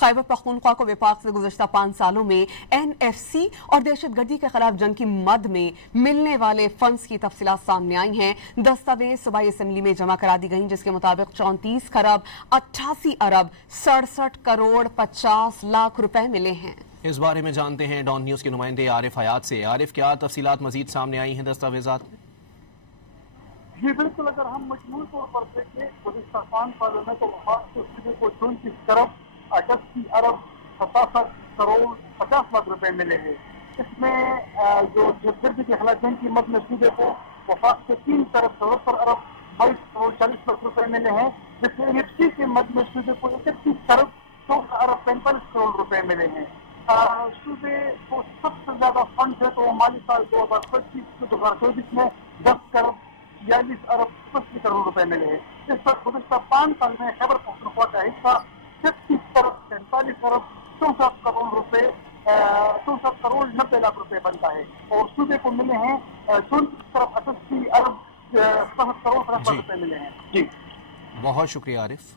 खैबर पख्तूनख्वा को विफाक से गुज़श्ता 5 सालों में NFC और दहशतगर्दी के खिलाफ जंग की मद में मिलने वाले फंड्स की तफसीलात सामने आई हैं। दस्तावेज सूबाई असम्बली में जमा करा दी गई, जिसके मुताबिक 34 खरब 88 अरब 67 करोड़ 50 लाख रुपए मिले हैं। इस बारे में जानते हैं डॉन न्यूज़ के नुमाइंदे आरिफ हयात से। आरिफ, क्या तफसीलात मजीद सामने आई हैं दस्तावेजात में? जी बिल्कुल, अगर हम मजमूई तौर पर देखें गुज़श्ता 5 सालों में तो वफाक के सूबे को 34 खरब 88 अरब 67 करोड़ 50 लाख रुपए मिले हैं। इसमें जो दहशतगर्दी के खिलाफ जंग की मद में सूबे को वफाक से 3 खरब 74 अरब 22 करोड़ 40 लाख रुपए मिले हैं, जिसमें NFC के मद में सूबे को 31 खरब 14 अरब 45 करोड़ रुपए मिले हैं। सूबे को सबसे ज्यादा फंड है तो माली साल 2025-2024 में 10 करोड़ 42 अरब 85 करोड़ रुपए मिले हैं। इस पर गुज़श्ता 5 साल में खैबर पख्तूनख्वा का हिस्सा 36 करोड़ 43 अरब 64 करोड़ रुपए 64 करोड़ 90 लाख रुपए बनता है और सूबे को मिले हैं 34 करोड़ 88 अरब 67 करोड़ 50 लाख रुपए मिले हैं। जी बहुत शुक्रिया आरिफ।